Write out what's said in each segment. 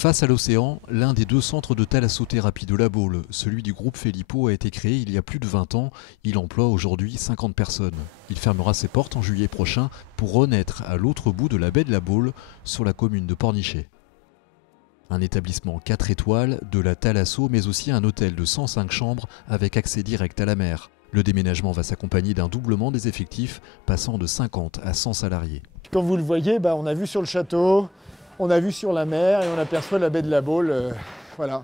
Face à l'océan, l'un des deux centres de thalassothérapie de la Baule, celui du groupe Felippo, a été créé il y a plus de 20 ans. Il emploie aujourd'hui 50 personnes. Il fermera ses portes en juillet prochain pour renaître à l'autre bout de la baie de la Baule, sur la commune de Pornichet. Un établissement 4 étoiles, de la thalasso, mais aussi un hôtel de 105 chambres avec accès direct à la mer. Le déménagement va s'accompagner d'un doublement des effectifs, passant de 50 à 100 salariés. Comme vous le voyez, on a vu sur le château, on a vu sur la mer et on aperçoit la baie de la Baule. Voilà.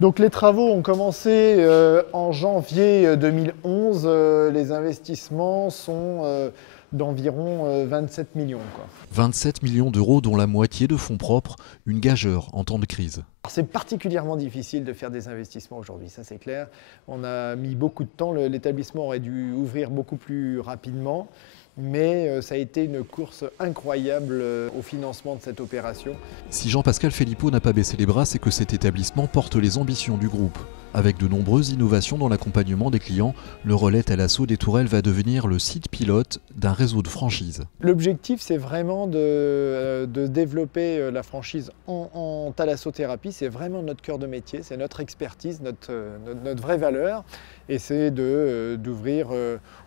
Donc les travaux ont commencé en janvier 2011. Les investissements sont d'environ 27 millions. 27 millions d'euros, dont la moitié de fonds propres, une gageure en temps de crise. C'est particulièrement difficile de faire des investissements aujourd'hui, ça c'est clair. On a mis beaucoup de temps, l'établissement aurait dû ouvrir beaucoup plus rapidement, mais ça a été une course incroyable au financement de cette opération. Si Jean-Pascal Felippo n'a pas baissé les bras, c'est que cet établissement porte les ambitions du groupe. Avec de nombreuses innovations dans l'accompagnement des clients, le relais Thalasso des Tourelles va devenir le site pilote d'un réseau de franchises. L'objectif, c'est vraiment de développer la franchise en thalassothérapie. C'est vraiment notre cœur de métier, c'est notre expertise, notre vraie valeur. Et c'est d'ouvrir,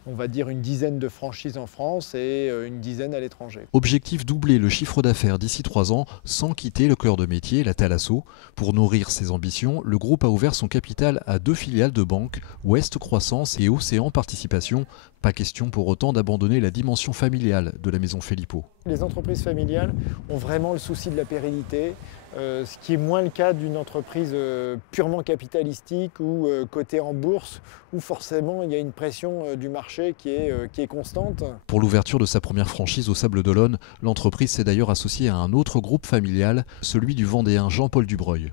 on va dire, une dizaine de franchises en France et une dizaine à l'étranger. Objectif: doubler le chiffre d'affaires d'ici 3 ans sans quitter le cœur de métier, la thalasso. Pour nourrir ses ambitions, le groupe a ouvert son capital à 2 filiales de banque, Ouest Croissance et Océan Participation. Pas question pour autant d'abandonner la dimension familiale de la maison Felippo. Les entreprises familiales ont vraiment le souci de la pérennité, ce qui est moins le cas d'une entreprise purement capitalistique ou cotée en bourse, où forcément il y a une pression du marché qui est constante. Pour l'ouverture de sa première franchise au Sables d'Olonne, l'entreprise s'est d'ailleurs associée à un autre groupe familial, celui du Vendéen Jean-Paul Dubreuil.